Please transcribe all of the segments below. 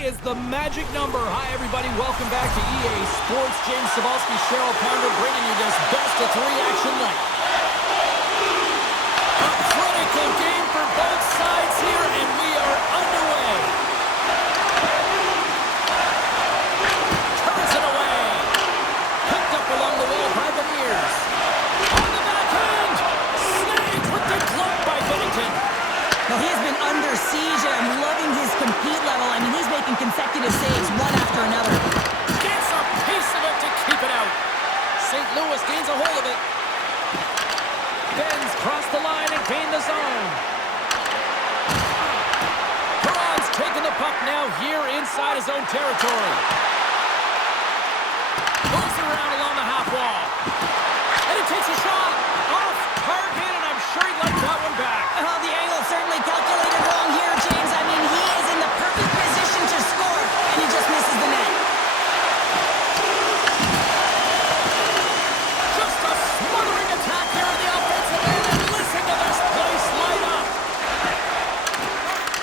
3 is the magic number. Hi, everybody. Welcome back to EA Sports. James Cebulski, Cheryl Pounder bringing you this best-of-3 action night. A critical game for both sides here, and we are underway. Turns it away. Picked up along the wall by the Mears. On the backhand. Snagged with the glove by Bennington. Well, he has been under siege, and I'm loving his compete level. I mean, he's making consecutive saves one after another. Gets a piece of it to keep it out. St. Louis gains a hold of it. Benz crossed the line and gained the zone. Perron's taking the puck now here inside his own territory. Moves around along the half wall. And he takes a shot. Off target, and I'm sure he'd like that one back. Oh, the angle certainly calculated wrong here, James. I mean, he is in the perfect position to score, and he just misses the net. Just a smothering attack here in the offensive end, and listen to this place light up.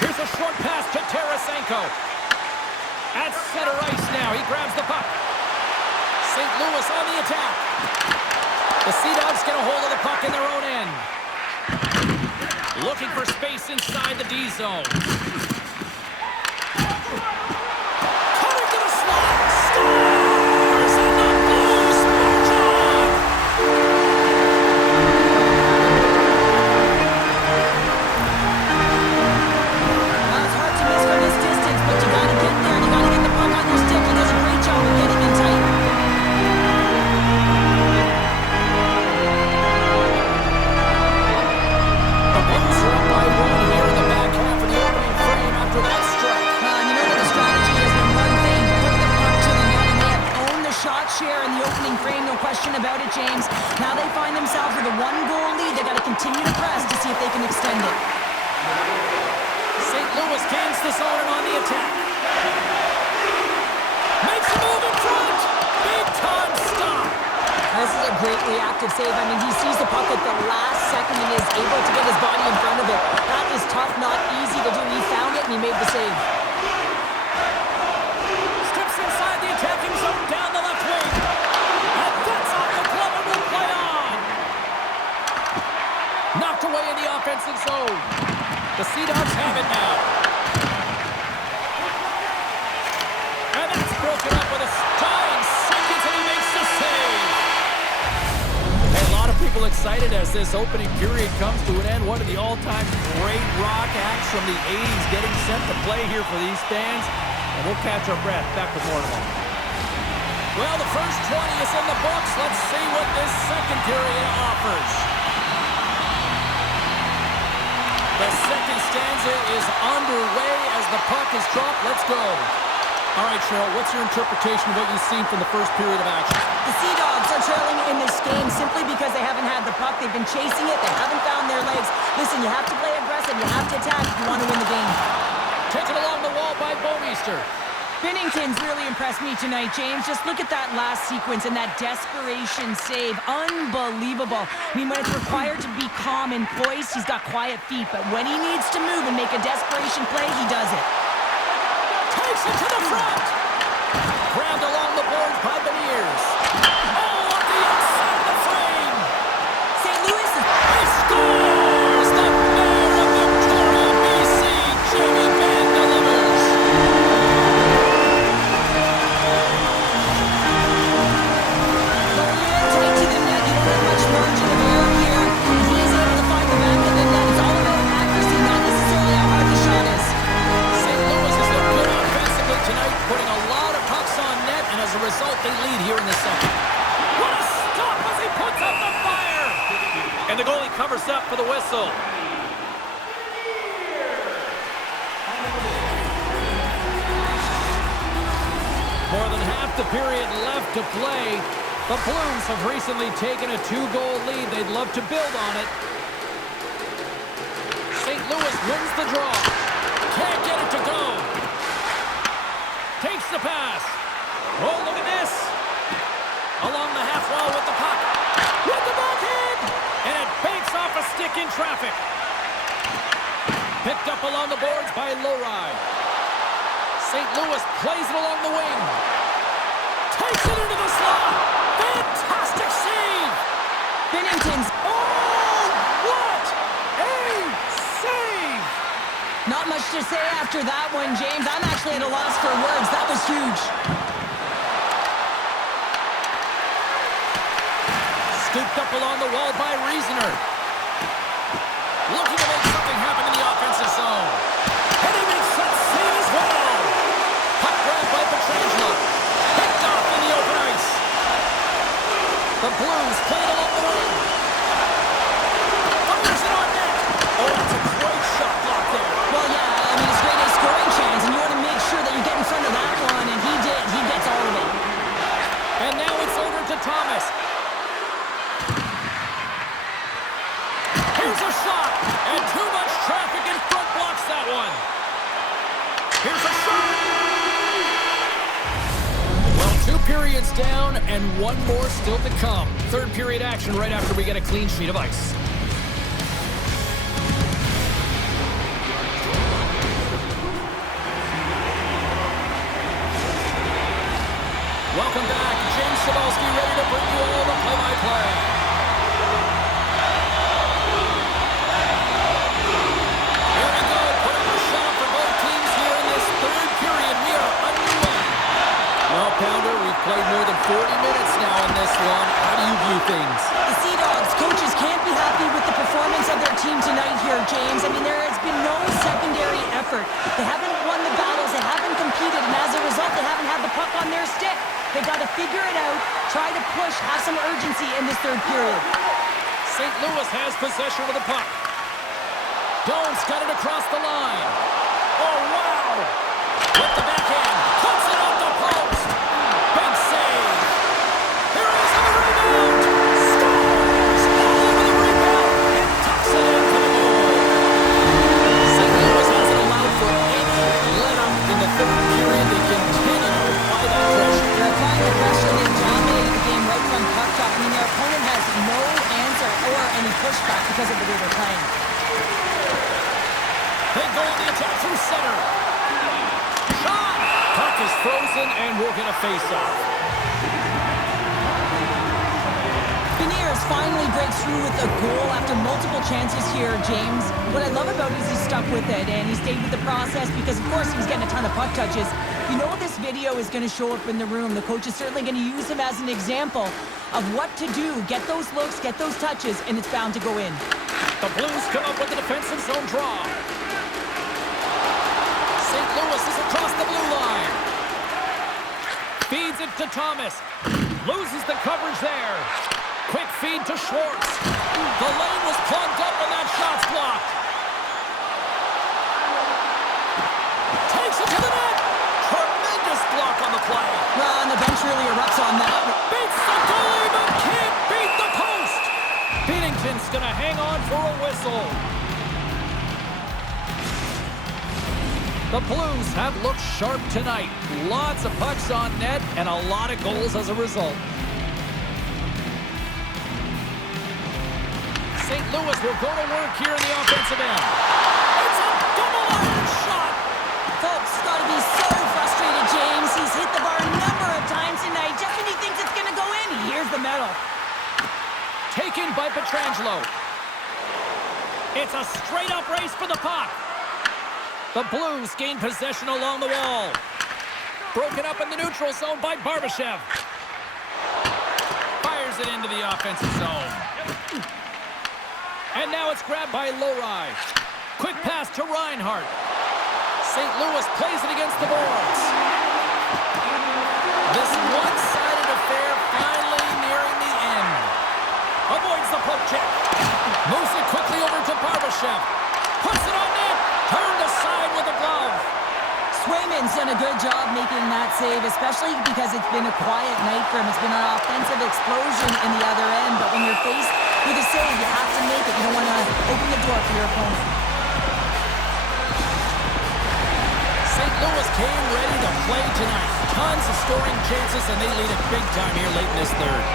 Here's a short pass to Tarasenko. At center ice now, he grabs the puck. St. Louis on the attack. The Sea Dogs get a hold of the puck in their own end. Looking for space inside the D zone. Cutting to the slot. Scores! And the Blues march on! Well, it's hard to miss from this distance, but you gotta get there, and you gotta get the puck on your stick. He does a great job of getting in tight. The Blues are up by 1 here in the back half of the opening frame after that strike. You know that the strategy has been one thing, put the puck to the net, and they have owned the shot share in the opening frame, no question about it, James. Now they find themselves with a 1-goal lead. They got to continue to press to see if they can extend it. St. Louis gains the zone and on the attack. Makes a move in front. Big time stop. This is a great reactive save. I mean, he sees the puck at the last second and is able to get his body in front of it. That is tough, not easy to do. He found it and he made the save. Steps inside the attacking zone down the left wing. And that's off the glove and will play on. Knocked away in the offensive zone. The Sea Dogs have it now. And that's broken up with a dying seconds, and he makes the save. Hey, a lot of people excited as this opening period comes to an end. One of the all-time great rock acts from the 80s getting set to play here for these fans. And we'll catch our breath. Back with more in a moment. Well, the first 20 is in the books. Let's see what this second period offers. The second stanza is underway as the puck is dropped. Let's go. All right, Cheryl, what's your interpretation of what you've seen from the first period of action? The Sea Dogs are trailing in this game simply because they haven't had the puck. They've been chasing it. They haven't found their legs. Listen, you have to play aggressive. You have to attack if you want to win the game. Taken along the wall by Bouwmeester. Binnington's really impressed me tonight, James. Just look at that last sequence and that desperation save. Unbelievable. I mean, when it's required to be calm and poised, he's got quiet feet. But when he needs to move and make a desperation play, he does it. Takes it to the front. Grabbed along the boards by the Mears. Oh, at the outside of the frame. St. Louis is... He scores! The mayor of Victoria, BC, Jamie Benn delivers. Tight to the net. You don't have much margin of error here. He is able to find the back of the net. It's all about accuracy, not necessarily how hard the shot is. St. Louis has looked good offensively tonight, putting a lot of pucks on net, and as a result, they lead here in the second. What a stop as he puts up the fire! And the goalie covers up for the whistle. More than half the period left to play. The Blues have recently taken a 2-goal lead. They'd love to build on it. St. Louis wins the draw. Can't get it to go. Takes the pass. Oh, look at this. Along the half wall with the puck. With the backhand. And it banks off a stick in traffic. Picked up along the boards by Lowry. St. Louis plays it along the wing. Takes it into the slot. Fantastic save. Binnington's. Oh, what a save. Not much to say after that one, James. I'm actually at a loss for words. That was huge. Scooped up along the wall by Reasoner. Looking to make something happen in the offensive zone. And he makes that save as well. Puck grabbed by Pietrangelo. Picked off in the open ice. The Blues play it along the wing. Fires it on net. Oh, that's a great shot block there. Well, yeah, I mean, it's great a scoring chance, and you want to make sure that you get in front of that one, and he did. He gets all of it. And now it's over to Thomas. Here's a shot, and too much traffic in front blocks that one. Here's a shot. Well, 2 periods down and 1 more still to come. Third period action right after we get a clean sheet of ice. Welcome back. James Cybulski ready to bring you all the play-by-play. Here we go. Put up a shot for both teams here in this third period. We are underway. Well, Pounder, we've played more than 40 minutes now in this one. How do you view things? The Sea Dogs coaches can't be happy with the performance of their team tonight here, James. I mean, there has been no secondary effort. They haven't won the battles. They haven't competed. And as a result, they haven't had the puck on their stick. They've got to figure it out, try to push, have some urgency in this third period. St. Louis has possession of the puck. Doan's got it across the line. Oh, wow! With the backhand, puts it off the post. Big save. Here he is on the rebound. Scores! All over the rebound and tucks it into the goal. St. Louis hasn't allowed for any let-up in the third period. They continue to apply that pressure. They're applying the pressure. They've dominated the game right from puck drop. I mean, their opponent has no answer or any pushback because of the way they're playing. They go on the attack from center. Shot! Puck is frozen, and we'll get a face-off. Beniers finally breaks through with a goal after multiple chances here, James. What I love about it is he stuck with it, and he stayed with the process because, of course, he was getting a ton of puck touches. You know this video is going to show up in the room. The coach is certainly going to use him as an example of what to do. Get those looks, get those touches, and it's bound to go in. The Blues come up with a defensive zone draw. St. Louis is across the blue line. Feeds it to Thomas. Loses the coverage there. Quick feed to Schwartz. The lane was plugged up and that shot's blocked. Takes it to the net. Tremendous block on the play. Well, and the bench really erupts on that. Beats the goalie but can't beat the post. Binnington's going to hang on for a whistle. The Blues have looked sharp tonight. Lots of pucks on net and a lot of goals as a result. St. Louis will go to work here in the offensive end. It's a double iron shot. Folks, got to be so frustrated, James. He's hit the bar a number of times tonight. Just when he thinks it's going to go in, here's the medal. Taken by Pietrangelo. It's a straight-up race for the puck. The Blues gain possession along the wall. Broken up in the neutral zone by Barbashev. Fires it into the offensive zone. And now it's grabbed by Lowry. Quick pass to Reinhart. St. Louis plays it against the boards. This one-sided affair finally nearing the end. Avoids the poke check. Moves it quickly over to Barbashev. Puts it on net. Turned aside with a glove. Swayman's done a good job making that save, especially because it's been a quiet night for him. It's been an offensive explosion in the other end, but when you're faced with a save, you have to make it. You don't want to open the door for your opponent. St. Louis came ready to play tonight. Tons of scoring chances, and they lead it big time here late in this third.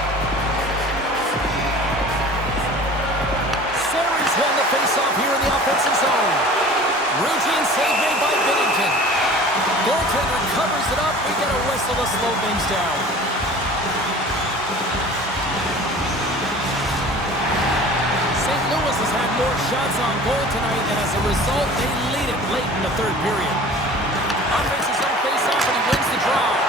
Series won the faceoff here in the offensive zone. Routine save made by Binnington. Goal goaltender covers it up. We get a whistle to slow things down. St. Louis has had more shots on goal tonight, and as a result, they lead it late in the third period. Offense is on face-off, and he wins the draw.